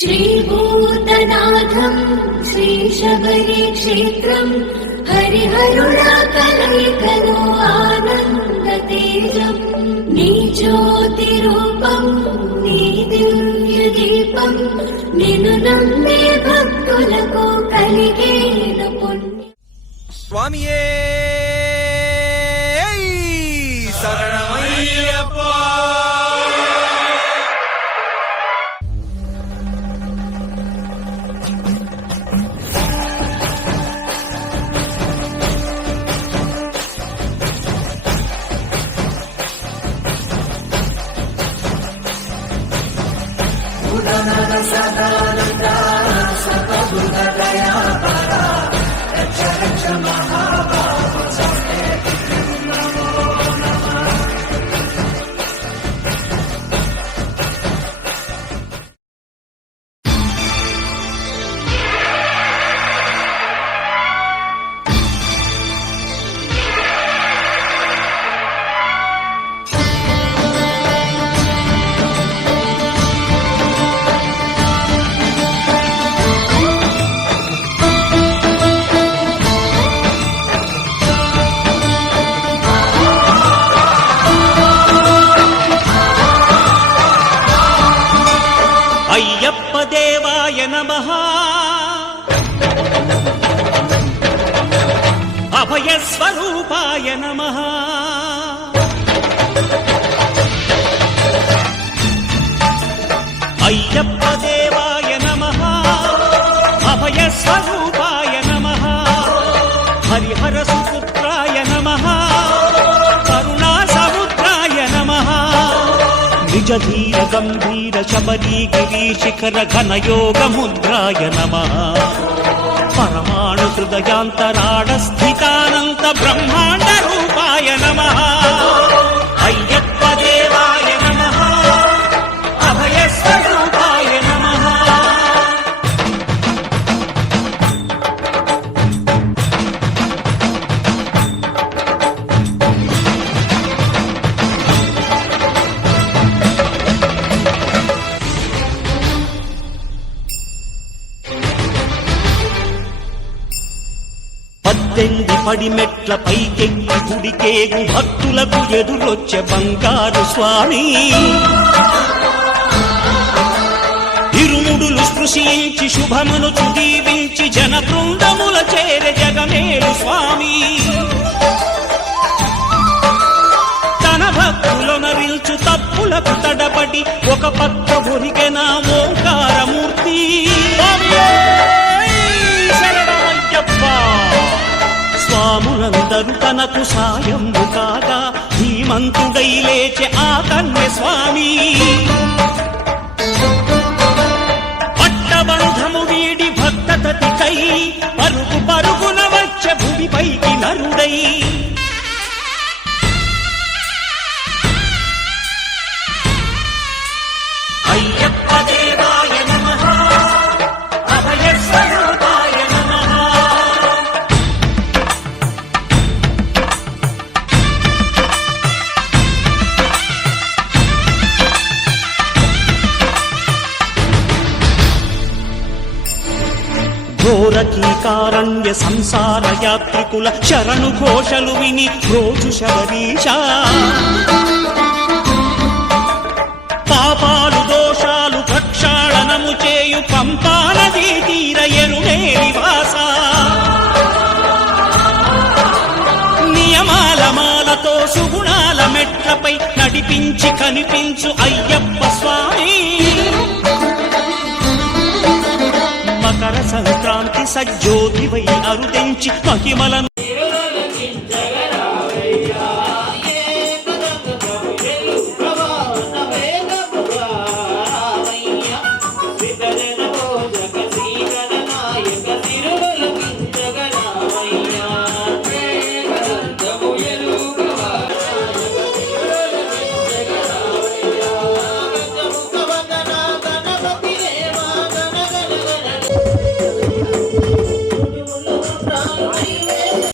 श्रीभूतनाथं श्रीशबरी क्षेत्रं हरिहरुला कलैकलो आनन्दतेजं नीज्योतिरूपं नी दिव्यदीपं निनु नम्मे भक्तुలకు కలిగేను పుణ్యం. స్వామియే శరణమయ్యప్ప. సదానంద సపదుదయా పరా రక్ష రక్ష మహాబాహు నమో నమః. అయ్యప్ప దేవాయ నమః. అభయస్వరూపాయ నమః. అయ్యప్ప దేవాయ నమః. అభయస్వరూపాయ నమః. హరిహర సుపుత్రాయ నమః. కరుణా సముద్రాయ నమః. నిజ ధీర గంభీర శబరీ గిరి శిఖర ఘన యోగ ముద్రాయ నమః. పరమాణు హృదయాంతరాళ స్థితానంత బ్రహ్మాండ రూపాయ నమః. అయ్యప్ప దేవాయ నమః. అభయస్వరూపాయ నమః. పద్దెనిమిది పడిమెట్ల పైకెక్కి గుడికేగు భక్తులకు ఎదురొచ్చే బంగారు స్వామి. ఇరుముడులు స్పృశించి శుభమును దీవించి జన బృందముల చేరే జగమేలు స్వామి. తన భక్తులనరిల్చు తప్పులకు తడబడి ఒక పక్క ఒరిగెన ఓంకారమూర్తి. స్వాములందరూ తనకు సాయము కాగా ధీమంతుడై లేచే ఆ కన్య స్వామి. పట్టబంధము వీడి భక్తతతికై పరుగు పరుగున వచ్చే భూమిపైకి నరుడై. అయ్యప్ప దేవాయ నమః. అభయస్వరూపాయ నమః. ఘోరకీకారణ్య సంసార యాత్రికుల శరణు ఘోషలు విని రోజు శబరీశ. పాపాలు దోషాలు ప్రక్షాళనము చేయు పంపానదీ తీర ఎరుడే నివాస. నియమాల మాలతో సుగుణాల మెట్లపై నడిపించి కనిపించు అయ్యప్ప స్వామి. మకర సంక్రాంతి సజ్జోతివై అరుదించి మహిమలను Hey!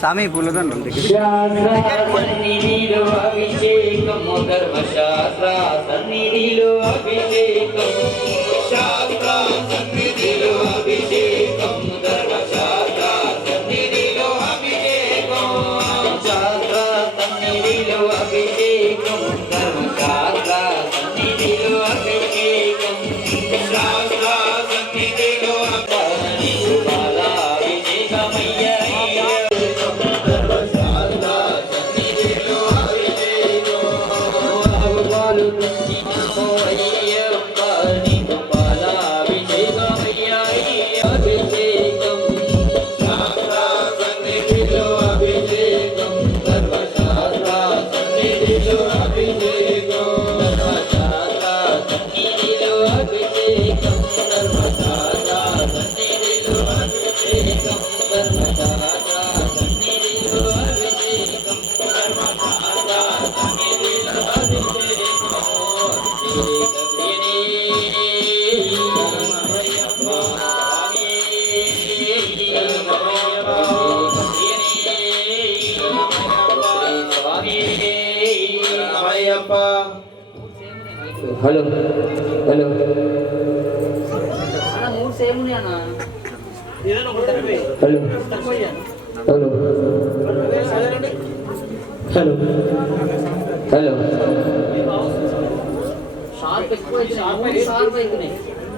సామి పూలదండం సన్నిధిలో అభిషేకము ధర్మశాస్త్ర సన్నిధిలో అభిషేకం శాస్త్ర సన్నిధిలో అభిషేకం ధర్మశాస్త్ర సన్నిధిలో అభిషేకం శాస్త్ర సన్నిధిలో అభిషేకం ధర్మశాస్త్ర సన్నిధిలో అభిషేకం శాస్త్ర సన్నిధిలో hello hello hello hello hello hello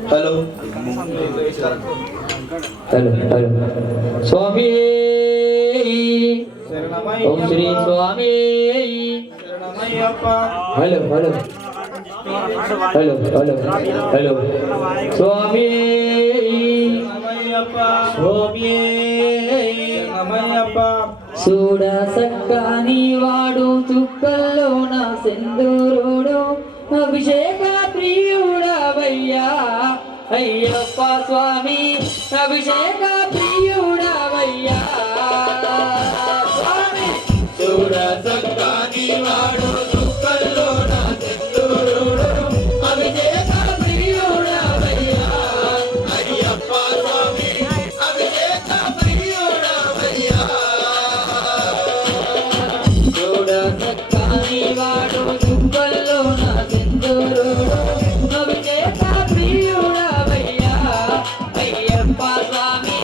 hello hello hello స్వామి ఓం శ్రీ స్వామి hello hello hello hello hello స్వామి చూడ సక్కని వాడు చుక్కల్లో నా సింధూరుడు అభిషేక ప్రియుడవయ్యా అయ్యప్ప స్వామి అభిషేక ప్రియుడవయ్యా స్వామి చూడ సక్కని వాడు చుక్కల్లో నా సింధూరుడు అభిషేక ప్రియుడవయ్యా అయ్యప్ప స్వామి అభిషేక ప్రియుడవయ్యా చూడ సక్కని వాడు చుక్కల్లో నా సింధూరుడు అభిషేక ప్రియుడవయ్యా అయ్యప్ప స్వామి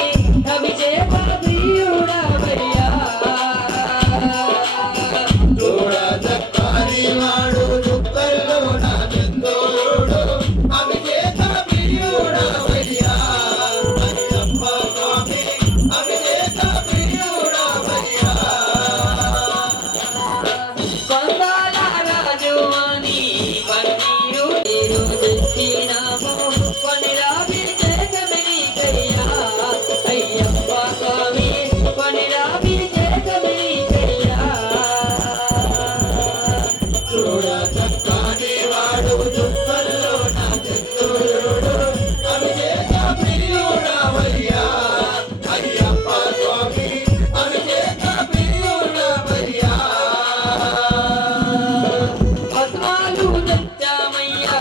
అభిషేక ప్రియుడవయ్యా చూడ సక్కని వాడు చుక్కల్లో నా సింధూరుడు అభిషేక ప్రియుడవయ్యా అయ్యప్ప స్వామి అభిషేక ప్రియుడవయ్యా కొందాల రాజు అని పన్నీరు నీరు తెచ్చినాము కొనిరాభిషేకమినికయ్యా అయ్యప్ప స్వామి కొనిరాభిషేకమినికయ్యా చూడ చక్కని వాడు చుక్కల్లో నా సింధూరుడు అభిషేక ప్రియుడవయ్యా అయ్యప్ప స్వామి అభిషేక ప్రియుడవయ్యా భస్మాలు తెచ్చామయ్యా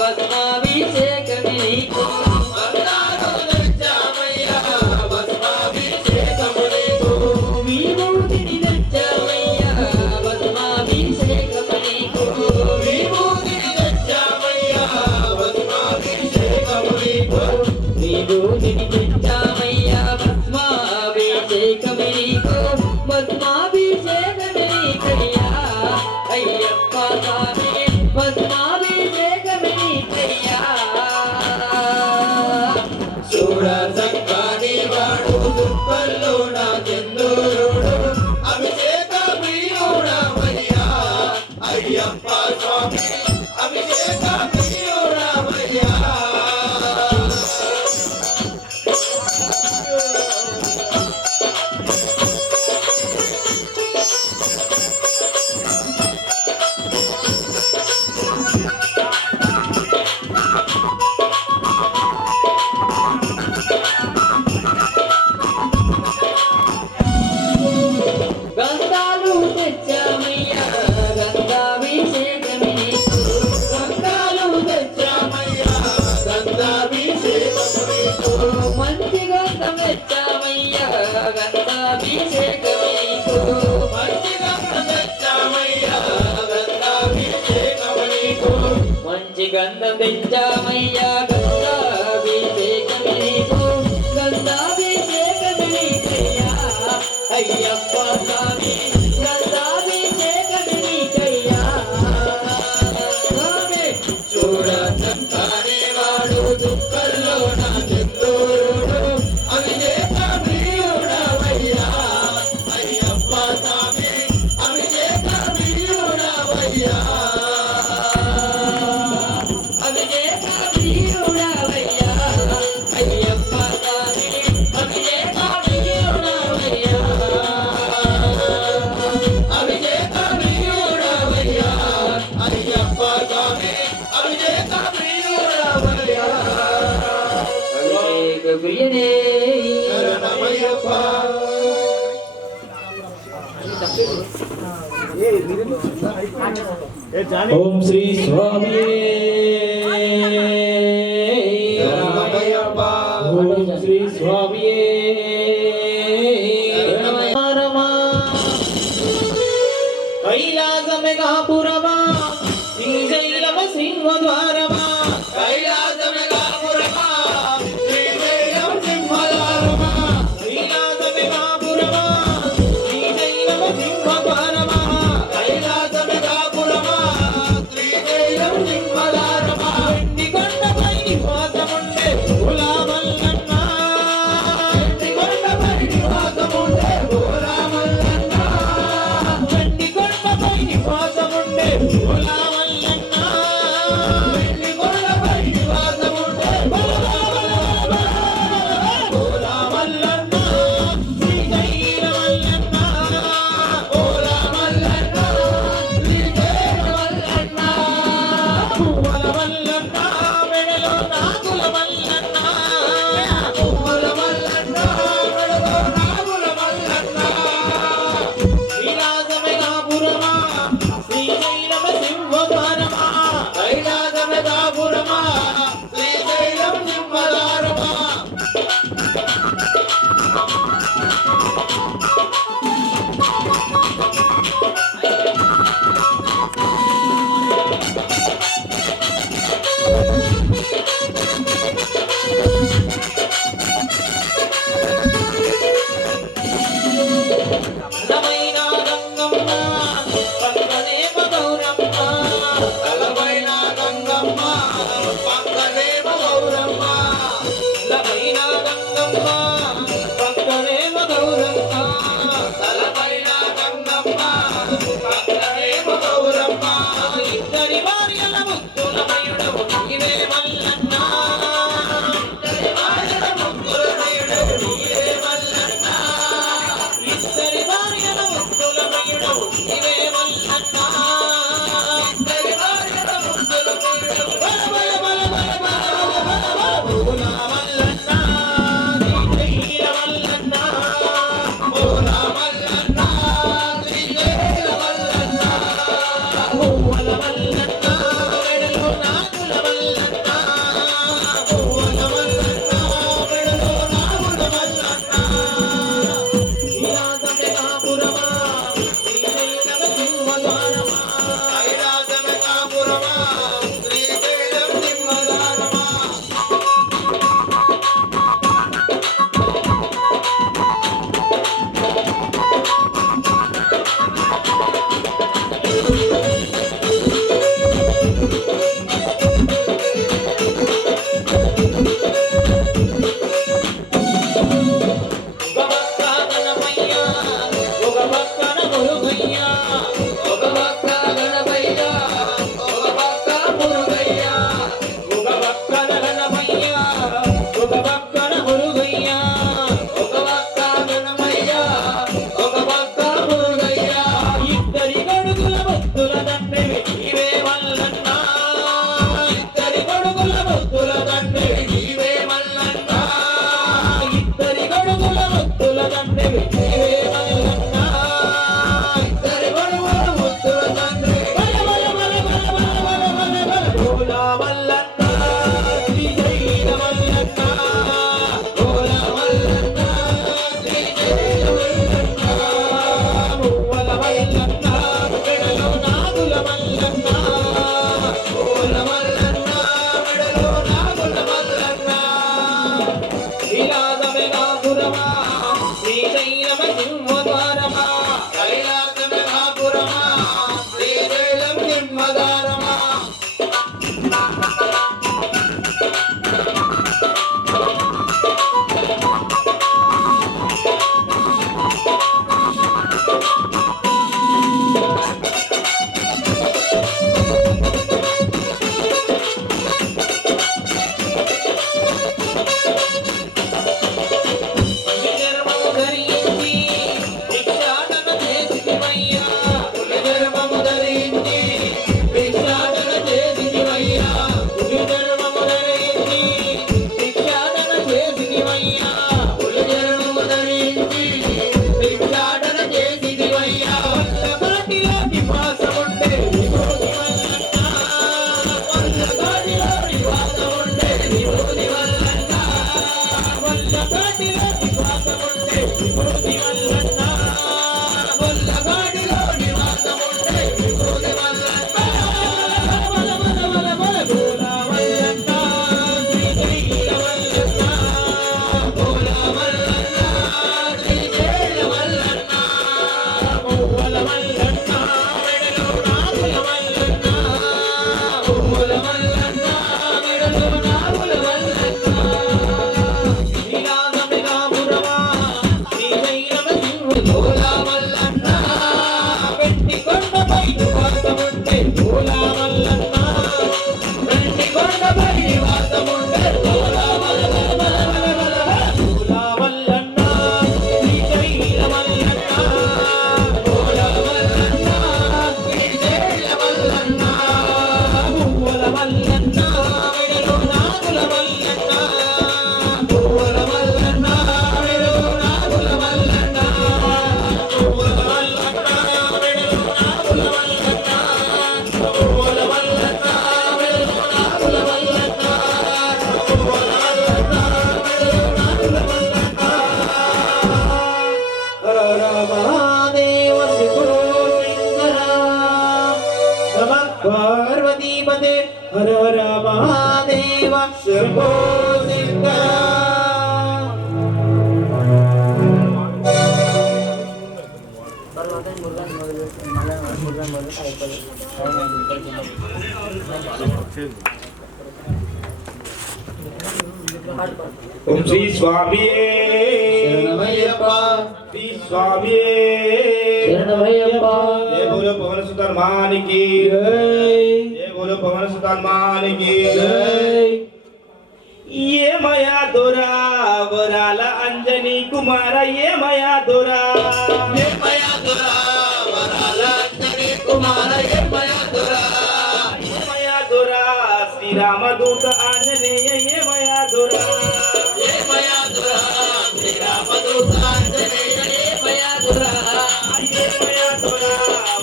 భస్మాభిషేకమే నీకు భస్మాలు తెచ్చామయ్యా భస్మాభిషేకము నీకు విభూతిని తెచ్చామయ్యా భస్మాభిషేకము నీకు విభూతిని తెచ్చామయ్యా భస్మాభిషేకము నీకు విభూతిని తెచ్చామయ్యా భస్మాభిషేకము నీకు భస్మాభిషేకమే నీకయ్యా అయ్యప్ప స్వామి భస్మాభిషేకమే నీకయ్యా చూడ చక్కని వాడు చుక్కల్లో నా సింధూరుడు అభిషేక ప్రియుడవయ్యా అయ్యప్ప స్వామి అభిషేక ప్రియుడవయ్యా గంగాలు తెచ్చామయ్యా గంగాభిషేకమే నీకు గంగాలు తెచ్చామయ్యా గంగాభిషేకమే నీకు మంచి గంధం తెచ్చామయ్యా గంగాభిషేకమే నీకు మంచి గంధం తెచ్చామయ్యా గంగాభిషేకమే నీకు మంచి గంధం తెచ్చామయ్యా గంగాభిషేకమే నీకు గంగాభిషేకమే నీకయ్యా అయ్యప్ప స్వామి గంగాభిషేకమే నీకయ్యా స్వామి చూడ చక్కని వాడు చుక్కల్లో నా సింధూరుడు అభిషేక ప్రియుడవయ్యా అయ్యప్ప స్వామి అభిషేక ప్రియుడవయ్యా అభిషేక ప్రియుడవయ్యా అయ్యప్ప స్వామి అభిషేక ప్రియుడవయ్యా అభిషేక ప్రియుడవయ్యా అయ్యప్ప స్వామి అభిషేక ప్రియుడవయ్యా అభిషేక ప్రియనే శరణమయ్యప్ప ఓం శ్రీ స్వామి శరణమయ్యప్ప ఓం శ్రీ స్వామి కైలాసమే కాపురమా శ్రీశైలమ సింహద్వారమా కైలాసమే కాపురమా శ్రీశైలం సింహద్వారమా కైలాసమే కాపురమా శ్రీశైలమ సింహద్వారమా కైలాసమే కాపురమా శ్రీశైలం సింహద్వారమా మల్లన్న మెడలో నాగుల మల్లన్న పువ్వుల మల్లన్న మెడలో నాగుల మల్లన్న పువ్వుల మల్లన్న మెడలో నాగుల మల్లన్న పువ్వుల మల్లన్న మెడలో నాగుల మల్లన్న పువ్వుల మల్లన్న మెడలో నాగుల మల్లన్న హర మహాదేవ శివుడు శంకర నమ పార్వతీపదే హర హర మహాదేవ శంభో శంకర ఓం శ్రీ స్వామి శరణమయ్యప్ప శ్రీ స్వామి శరణమయ్యప్ప జయ బోలో పవన సుతాన్ మానికి జై జయ బోలో పవన సుతాన్ మానికి జై ఏమయా దొరా వరాల అంజనీ కుమార ఏమయా దొరా ఏమయా దురా వరాల అంజనీ కుమార ఏమయా దురా ఏమయా దొరా శ్రీరామదూత ఆంజనేయ ఏమయా దొరా ఏమయా దురా శ్రీరామదూత ఆంజనేయ ఏమయా దురా ఏమయా దొరా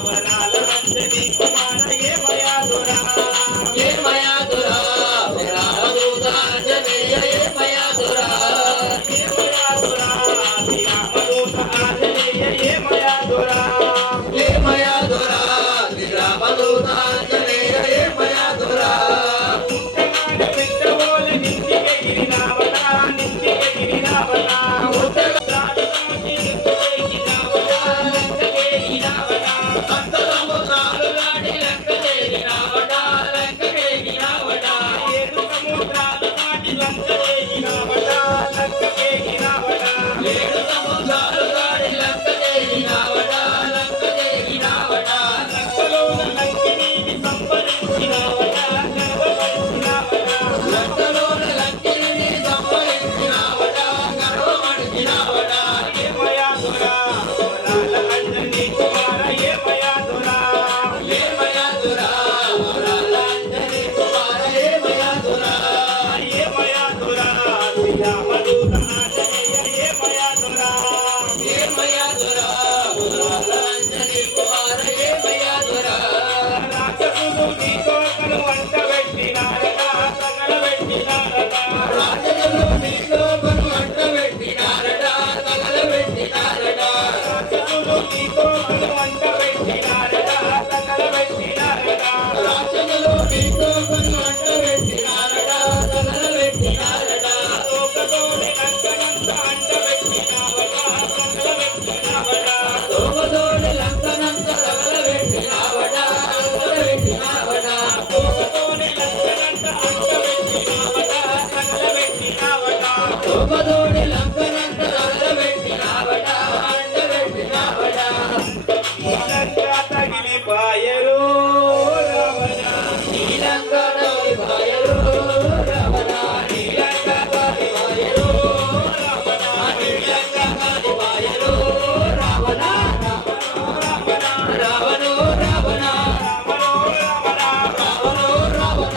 వరాల అంజనీ కుమార ఏమయా దొరా ఏమయా దురా శ్రీరామదూత ఆంజనేయ ఏమయా దురా ఏమయా దొరా శ్రీరామదూత ఆంజనేయ ఏమయా దొరా ఏమయా దురా శ్రీరామదూత ఆంజనేయ ఏమయా దురా పెట్టబోలు నింటికి గిరినావట నింటికి గిరినావట అంతరముద్రాలు నాడి లంకచేరినావట లంకచేరినావట ఏడు సముద్రాలు దాటి లంకలేగినావట లంకలేగినావట ఏడు సముద్రాలు నాడి లంకచేరినావట లంకచేరినావట లంకలోన లంకినీని సంపరించినావట గర్వపరిచినావట లంకలోన లంకిని సంహరించినావట గర్వమడిచినావట ఏమయా దొరా వరాల అంజనీ కుమార ఏమయా దొరా ఏమయా దురా వరాల అంజనీ కుమార ఏమయా దురా ఏమయా దొరా శ్రీరామదూత ఆంజనేయ ఏమయా దొరా ఏమయా దురా వరాల అంజనీ కుమార ఏమయా దురా రాక్షసులు నీతో కను వంట పెట్టినారట తగలబెట్టినారట రాజులు నీలో పను అంట పెట్టినారట తగలబెట్టినారట రాక్షసులు నీతో కను వంట పెట్టినారట తగలబెట్టినారట రాజులు నీలో పను అంట పెట్టినారట తగలబెట్టినారట తోకతోనే లంకనంత అంట పెట్టినావట తగలబెట్టినావట తోమదోడి లంకనంత తగలబెట్టినావట తగలబెట్టినావట తోకతోనే లంకనంత అంట పెట్టినావట తగలబెట్టినావట తోమదోడి లంకనంత తగలబెట్టినావట అంటబెట్టినావట లంకా తగిలిపాయరు రావణ శ్రీలంక నవలి భాయరు రమణ శ్రీలంక కాలి భాయరు రమణ శ్రీలంక కాలి భాయరు రావణ రావణో రావణ రావణో రావణ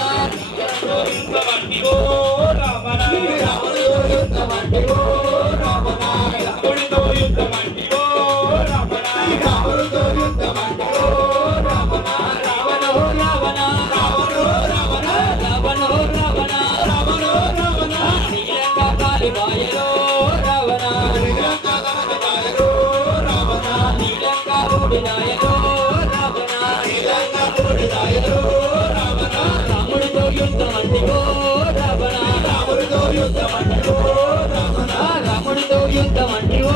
వంటివో రావణ రావణో యుద్ధమంటివో రావణ రాముడితో యుద్ధమంటివో రావణ రావణుతో యుద్ధమంటివో రావణ రావణో రావణ రావణో రావణ రావణో రావణ రావణో రావణ శ్రీలంక కాలి భాయరో రావణ శ్రీలంక కాలి భాయరో రావణ శ్రీలంక ఓడినాయరో రావణ శ్రీలంక ఓడినాయరో రావణ రాముడితో యుద్ధమంటివో రావణ రాముడితో యుద్ధమంటివో రావణ రాముడితో యుద్ధమంటివో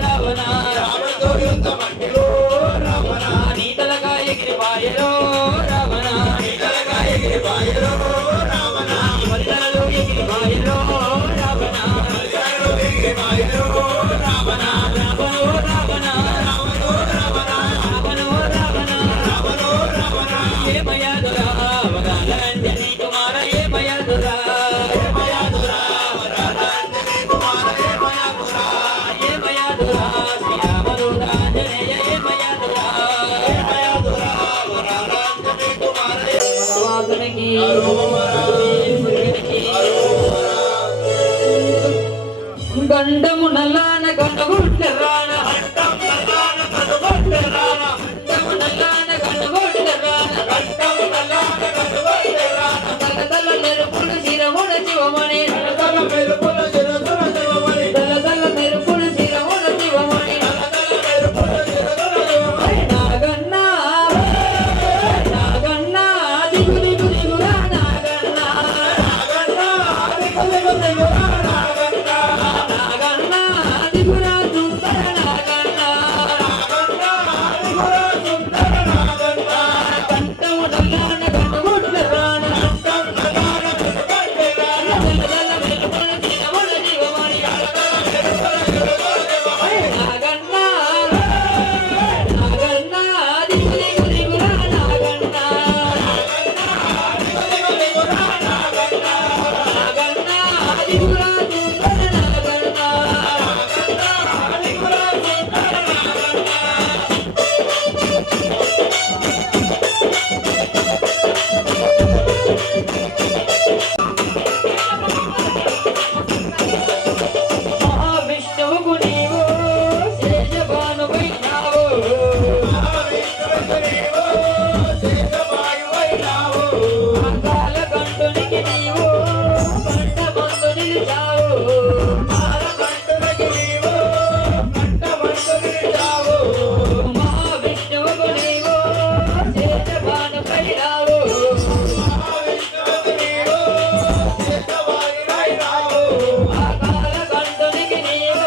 రావణ రాముడితో యుద్ధమంటివో రావణ నీతలగా ఎగిరిపాయరో రావణ నీతలగా ఎగిరిపాయరో రావణ మరిదలలో ఎగిరిపాయరో రావణ మరిదలలో ఎగిరిపాయరో రావణ రావణో రావణ రావణో రావణ రావణో రావణ రావణో రావణ ఏమయ్యా సూర్యునికి గండము నల్లాన గండగుట్ల రాన గండము నల్లాన గండగుట్ల రాన దళదళ మెరుపులు శిరమున శివమణి దళదళ మెరుపులు శిరమున శివమణి నాగన్నా నాగన్నా దిగు దిగు దిగురా నాగన్నా నాగన్నా దిగురా సుందర నాగన్నా కంఠము నల్లాన గండగుట్ల రాన దళదళ మెరుపులు శిరమున శివమణి నాగన్నా నాగన్నా దిగు దిగు దిగురా నాగన్నా నాగన్నా దిగురా సుందర నాగన్నా మహావిష్ణువుకు నీవు శేషభానువైనావు కాలకంఠునికి నీవు కంఠమందు నిలిచావు మహావిష్ణువుకు నీవు శేషభానువైనావు కాలకంఠునికి నీవు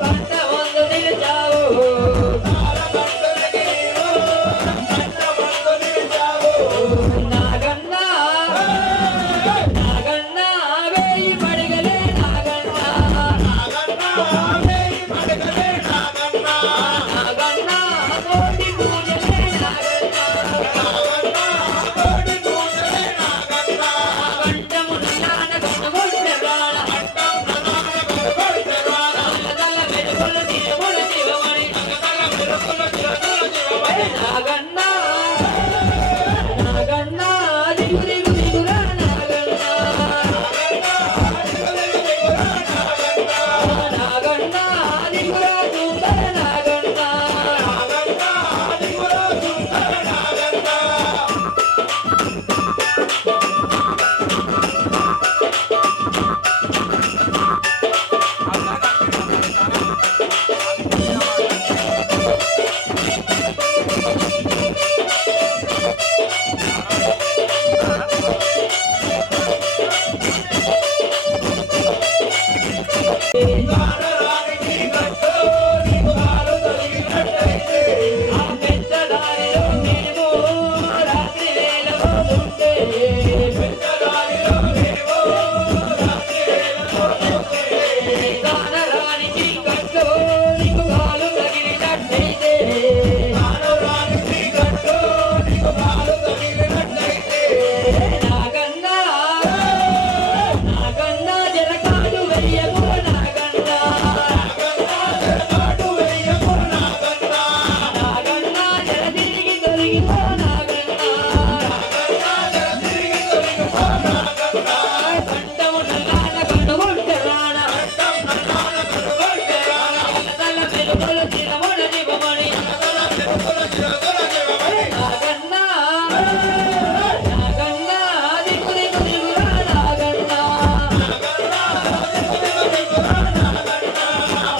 కంఠమందు నిలిచావు నాగన్నా నాగన్నా వేయి పడగలే నాగన్నా నాగన్నా కోటి పూజలే నాగన్నా కంఠము నల్లాన గండగొట్ల రాన దళదళ మెరుపులు శిరమున శివమణి నాగన్నా నాగన్నా దిగు దిగు దిగురా నాగన్నా నాగన్నా దిగురా సుందర నాగన్నా ఆ పెద్దదారిలో మేము రాత్రి వేళ పోతుంటే కానరాని చీకట్లో నీకు కాలు తగిలినట్టయితే నాగన్నా నాగన్నా జలకాడు వెయ్యకు నాగన్నా నాగన్నా జల తిరిగి తొలగిపో నాగన్నా కంఠము నల్లాన గండగొట్ట రాన దళదళ మెరుపులు శిరమున శివమణి నాగన్నా నాగన్నా దిగు దిగు దిగురా నాగన్నా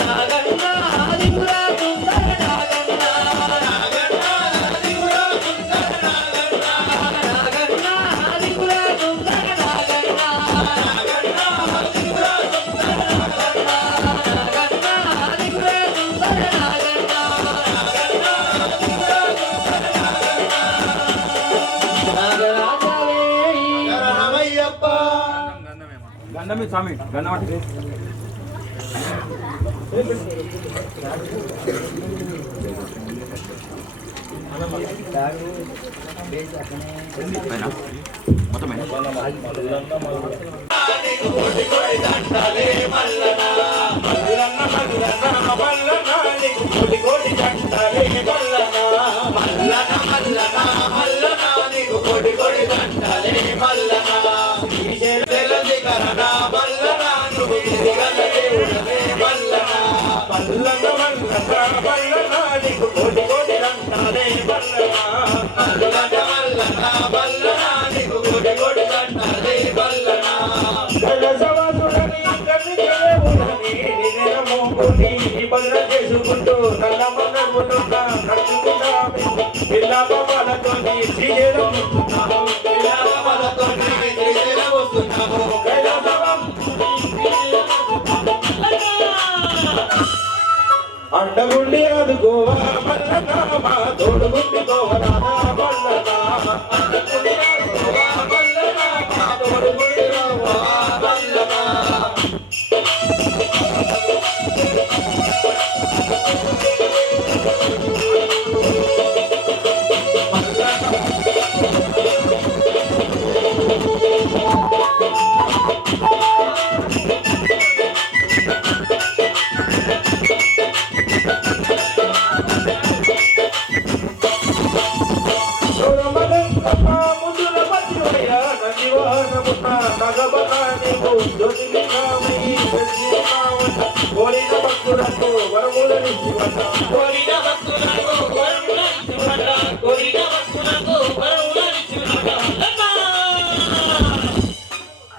నాగన్నా దిగురా సుందర నాగన్నా నాగన్నా దిగురా సుందర నాగన్నా గండమే స్వామి గండమట్టి మల్లన మల్లన మల్లన నీకు కొడి కొడి దండలే అండగుండి ఆదుకోవా మల్లనా మా తోడుగుండి కోవరా మల్లనా అండగుండి ఆదుకోవా మల్లనా మా తోడుగుండి కోవా మల్లనా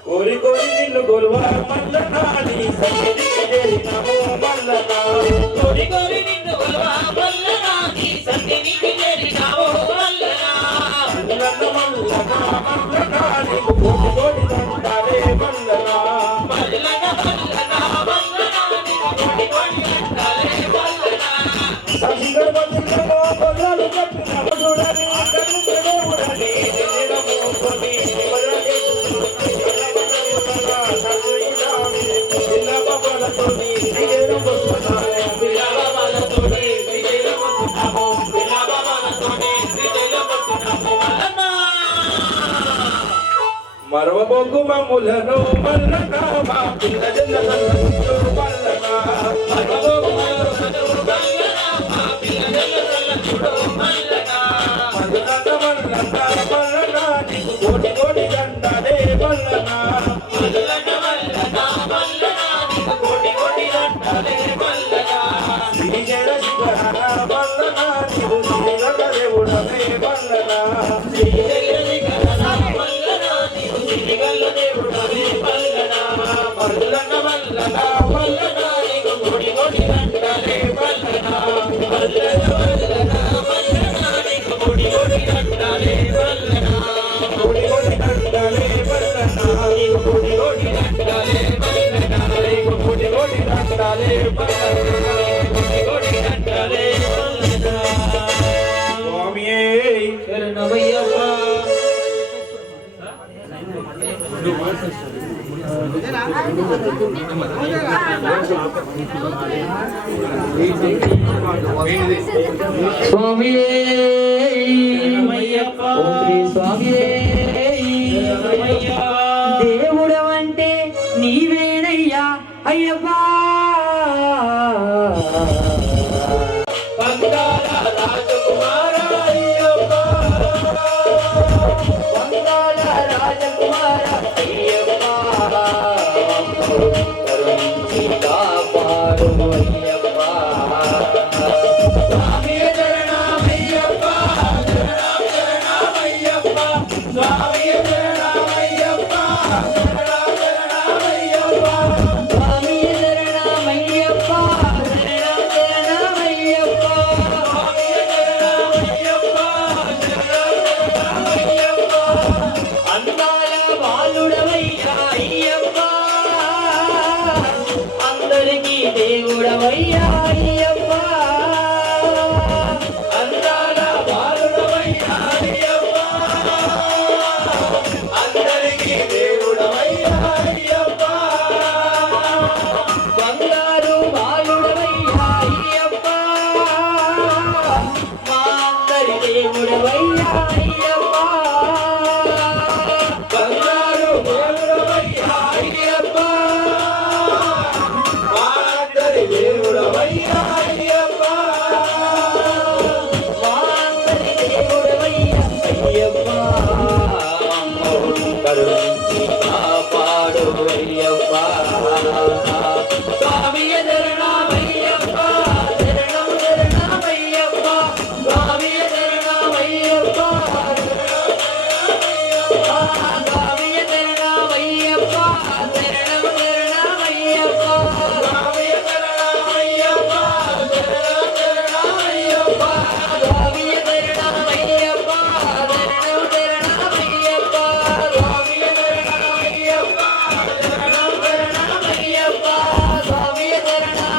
కోరి కోరి నిన్ను గొలువ మల్లనా నీ సన్నిధికి చేరినాము మల్లనా కోరి కోరి నిన్ను కొలువా మల్లనా నీ సన్నిధికి చేరినావు మల్లనా మల్లన మల్లనా మల్లనా నీకు కోటి కోటి దండాలే మల్లనా మల్లన మల్లనా మల్లనా నీకు కోటి కోటి దండాలే మల్లనా ససిగర్ మల్లనా కొల్లాలు కట్టిన చూడని కన్ను దేవుడని నిన్నము కోటి నివలనే మరవబోకు మమ్ములను మల్లనా మా పిల్ల జల్ల మల్లనా మరవబోకు మల్లనా మా పిల్ల జల్ల మల్లనా మల్లన మల్లనా మల్లనా నీకు కోటి కోటి దండాలే మల్లనా మల్లన మల్లనా మల్లనా నీకు కోటి కోటి దండాలే మల్లనా శ్రీజల శిఖర మల్లనా నీవు శ్రీగల దేవుడవే మల్లనా మల్లన మల్లన మల్లన నీకు కోటి కోటి దండాలే మల్లనా మల్లన మల్లన మల్లన నీకు కోటి కోటి దండాలే మల్లనా కోటి కోటి దండాలే మల్లనా నీకు కోటి కోటి దండాలే మల్లనా నీకు కోటి కోటి దండాలే మల్లనా కోటి కోటి దండాలే మల్లనా స్వామియే శరణమయ్యప్ప స్వామియే ఓం శ్రీ స్వామియే దేవుడవంటే నీవేనయ్యా అయ్యప్పా బంగార రాజకుమార అయ్యప్ప వంగాల రాజకుమార అయ్యప్పా కరుణించి కాపాడు అయ్యప్పా స్వామి శరణమయ్యప్ప శరణమయ్యప్ప స్వామి శరణమయ్యప్ప శరణమయ్యప్ప స్వామి శరణమయ్యప్ప శరణమయ్యప్ప స్వామి శరణమయ్యప్ప శరణమయ్యప్ప అందాల బాలుడవయ్యా అయ్యప్ప అందరికీ దేవుడవయ్యా అయ్యప్ప అందాల బాలుడవయ్యా అయ్యప్ప అందరికీ దేవుడవయ్యా అయ్యప్ప బంగారు బాలుడవయ్యా అయ్యప్ప మా అందరి దేవుడవయ్యా అయ్యప్ప బంగారు బాలుడవయ్యా అయ్యప్ప మా అందరి దేవుడవయ్యా అయ్యప్ప మా అందరి దేవుడవయ్యా అయ్యప్ప కరుణించి కాపాడు అయ్యప్ప స్వామి శరణమయ్యప్ప శరణం శరణమయ్యప్ప స్వామి శరణమయ్యప్ప స్వామి శరణమయ్యప్ప శరణం శరణమయ్యప్ప స్వామి శరణమయ్యప్ప శరణమయ్యప్ప స్వామి శరణమయ్యప్ప శరణం శరణమయ్యప్ప స్వామి శరణమయ్యప్ప శరణమయ్యప్ప స్వామి శరణమయ్యప్ప స్వామి శరణమయ్యప్ప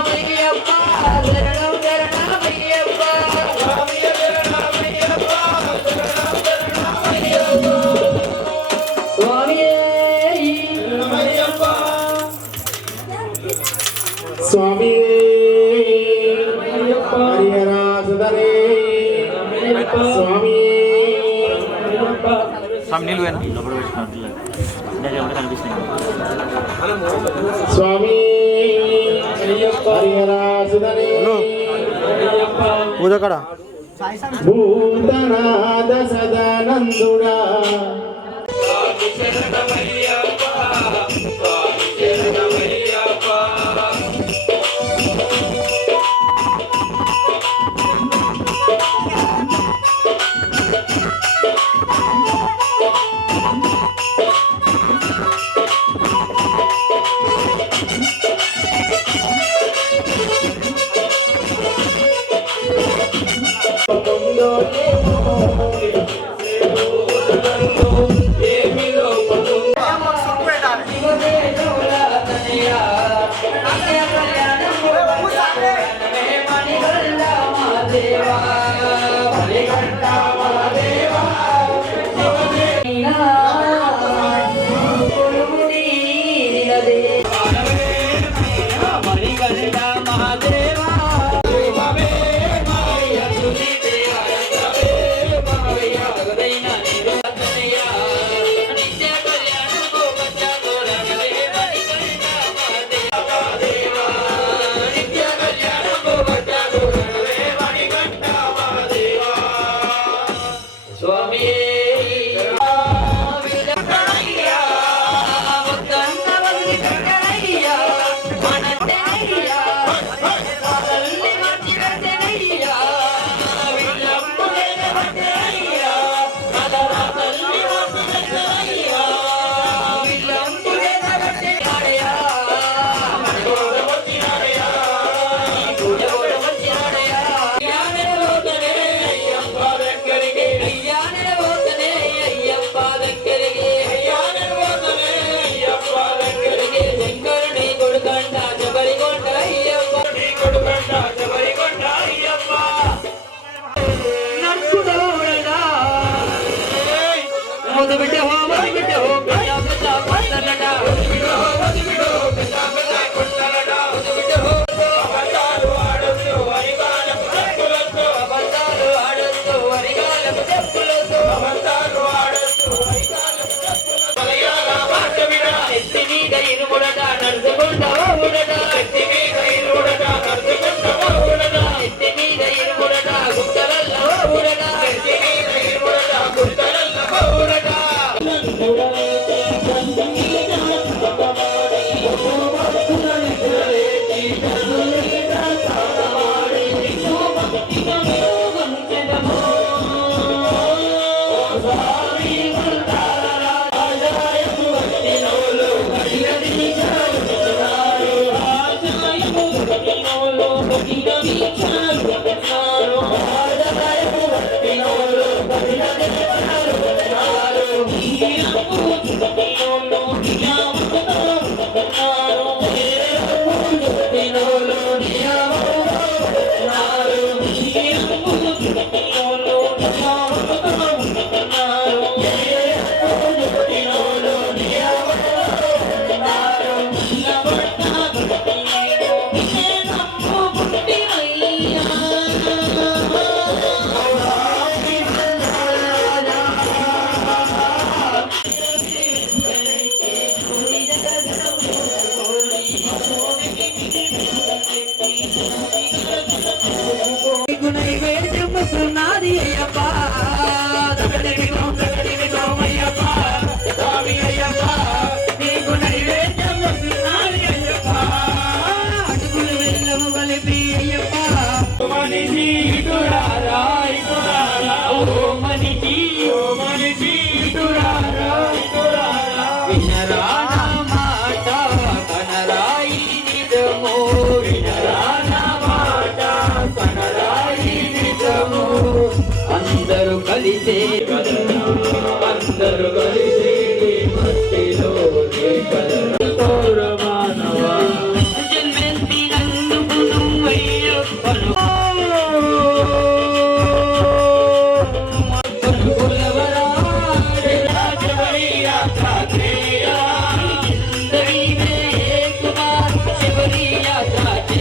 స్వామి హరిహరాసుధనే స్వామి స్వామి హరిహరాసుధనే పూజకడ భూతనాథ సదానందుడా शिवरिया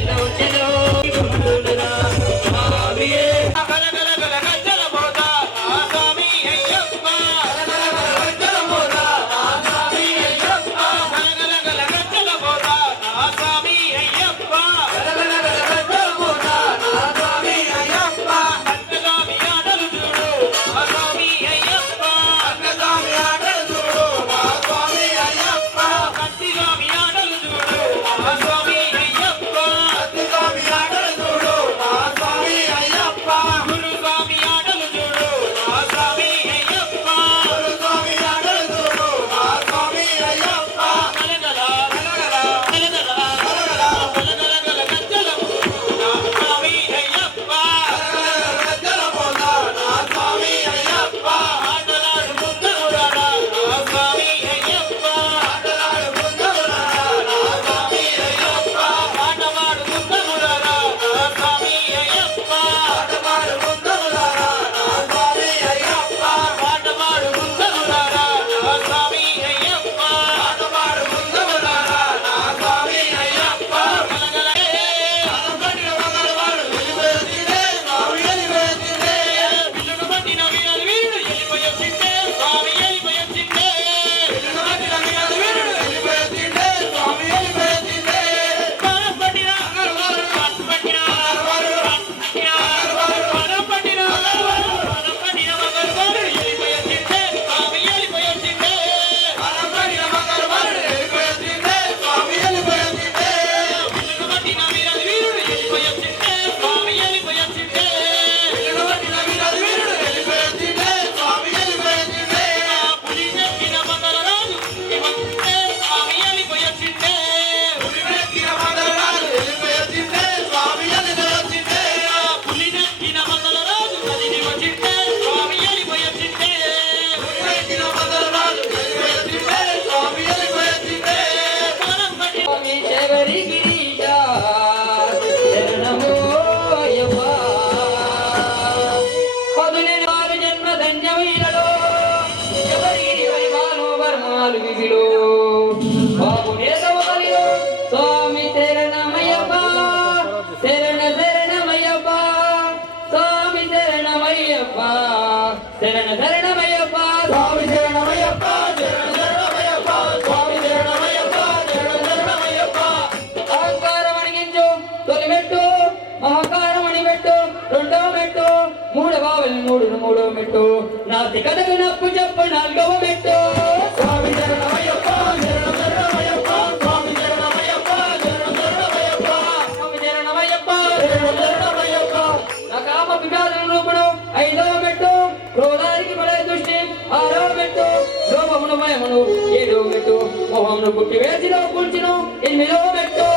వీధిలో బాబు నేతవలిలో స్వామి శరణమయ్యప్ప శరణ శరణమయ్యప్ప స్వామి శరణమయ్యప్ప శరణ శరణమయ్యప్ప స్వామి శరణమయ్యప్ప శరణ శరణమయ్యప్ప స్వామి శరణమయ్యప్ప శరణ శరణమయ్యప్ప అహంకారం అణిగించు తొలి మెట్టు మహాకారం అణిపెట్టు రెండో మెట్టు మూడవ మూడో మెట్టు నాటి కథకు నప్పు చెప్పు నాలుగవ మెట్టు స్వామి శరణమయ్యప్ప శరణ శరణమయ్యప్ప స్వామి శరణమయ్యప్ప శరణ శరణమయ్యప్ప స్వామి శరణమయ్యప్ప శరణ శరణమయ్యప్ప నా కామ వికారం రూపుడు ఐదవ మెట్టు క్రోధానికి పడే దృష్టి ఆరో మెట్టు లోపమును భయమును ఏడో మెట్టు మోహమును పుట్టి వేసిలో కూర్చును ఎనిమిదో మెట్టు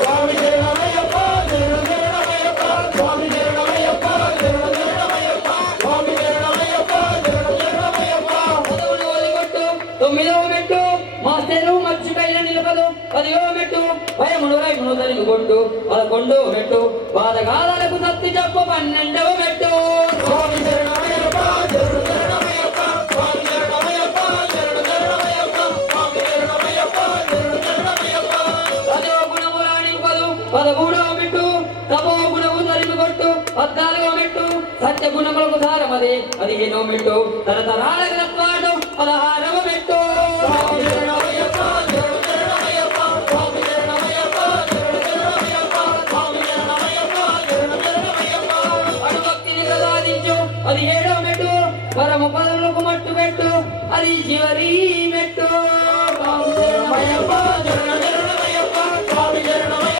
స్వామి శరణమయ్యప్ప శరణ శరణమయ్యప్ప స్వామి శరణమయ్యప్ప శరణ శరణమయ్యప్ప స్వామి శరణమయ్యప్ప శరణ శరణమయ్యప్ప పదవును వదిలికొట్టు తొమ్మిదవ మెట్టు మాస్టరు మర్చిపోయిన నిలపదు పదివ మెట్టు భయమును రైమును తరిగి కొట్టు 11వ మెట్టు బాధగాలకు సత్తి చెప్పు 12వ మెట్టు స్వామి శరణమయ్యప్ప శరణ శరణమయ్యప్ప స్వామి శరణమయ్యప్ప శరణ శరణమయ్యప్ప స్వామి శరణమయ్యప్ప శరణ శరణమయ్యప్ప పదవ గుణములాని పదు 13వ మెట్టు తపో గుణము తరిగి కొట్టు 14వ మెట్టు సత్య గుణములకు సారమది 15వ మెట్టు తరతరాల గ్రత్వాడు 16వ మెట్టు స్వామి శరణమయ్యప్ప శరణ శరణమయ్యప్ప స్వామి శరణమయ్యప్ప శరణ శరణమయ్యప్ప స్వామి శరణమయ్యప్ప శరణ శరణమయ్యప్ప అడుభక్తిని ప్రసాదించు 17వ మెట్టు పరమ పదములకు మట్టు పెట్టు అది చివరి మెట్టు స్వామి శరణమయ్యప్ప శరణ శరణమయ్యప్ప స్వామి శరణమయ్యప్ప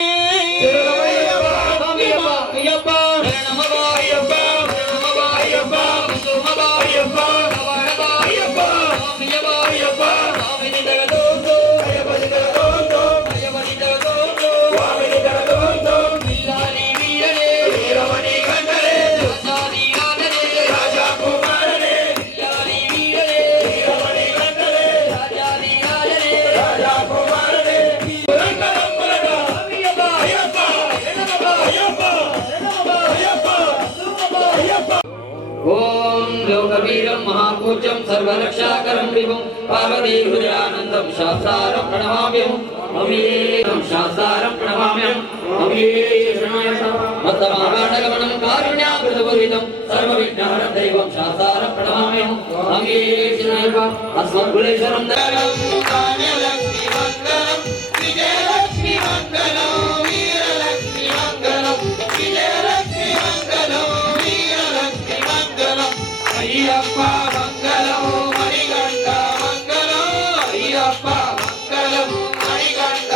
ఓం లోకవీరం మహాపూజ్యం సర్వరక్షాకరం విభుం పార్వతీ హృదయానందం శాస్త్రారం ప్రణమామ్యం అమీయం శాస్త్రారం ప్రణమామ్యం మత్తమాగాఢగమనం కారుణ్యామృతపూరితం సర్వవిఘ్నహరం దైవం శాస్త్రారం ప్రణమామ్యం అస్మద్గుణేశ్వరం దయాళం కామ్యలక్ష్మీ మంగళం విజయలక్ష్మీ మంగళం వీరలక్ష్మీ మంగళం విజయలక్ష్మీ మంగళం వీరలక్ష్మీ మంగళం అయ్యప్ప మంగళం మణికంఠ మంగళం అయ్యప్ప మంగళం మణికంఠ